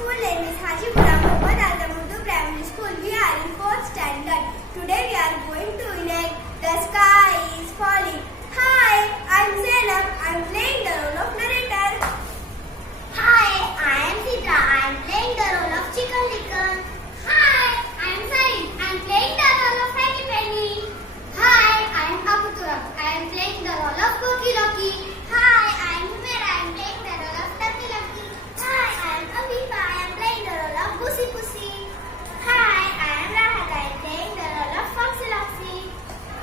school name is Hajipura Muhammad Azam Urdu Primary School. We are in 4th standard. Today we are going to elect The Sky is Falling. Hi, I'm Zainab. I'm playing the role of narrator. Hi, I am Sita. I am playing the role of Chicken Licken. Hi, I am Sarin. I am playing the role of Penny Penny. Hi, I am Aputura. I am playing the role of Cookie Loki. Hi, I am Humaira. I am playing the role of Turkey Lucky. Hi, I am Aviva. I am playing the role of Pussy Pussy. Hi, I am Rahat. I am playing the role of Foxy Loxy.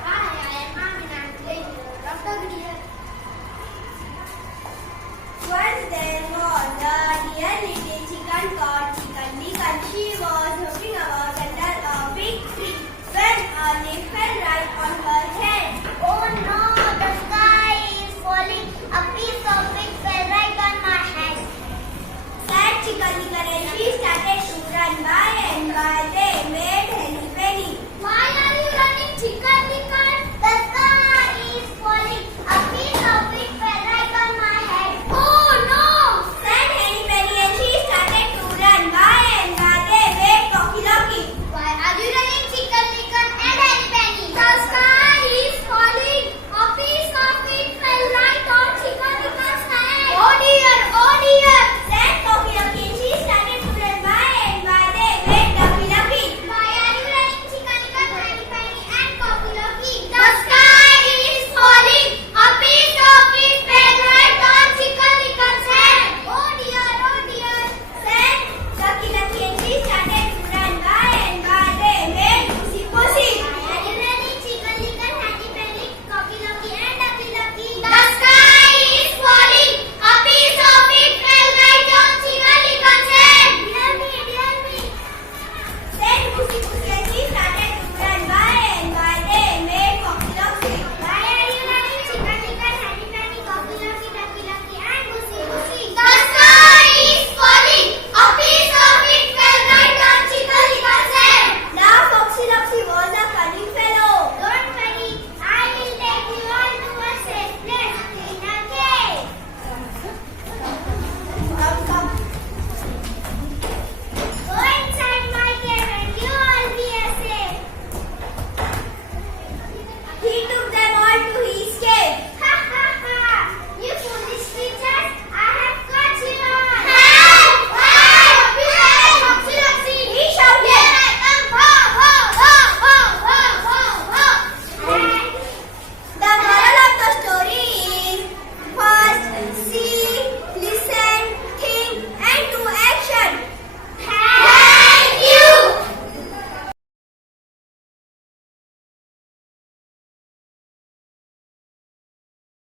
Hi, I am Amin. I am playing the role of Dog Deer. Once there was a dear little chicken called Chicken Licken. She was hopping about under a big tree when a leaf fell right on her head. Oh no, the sky is falling. A piece of it fell right on my head. Sad Chicken Licken and she started to run. But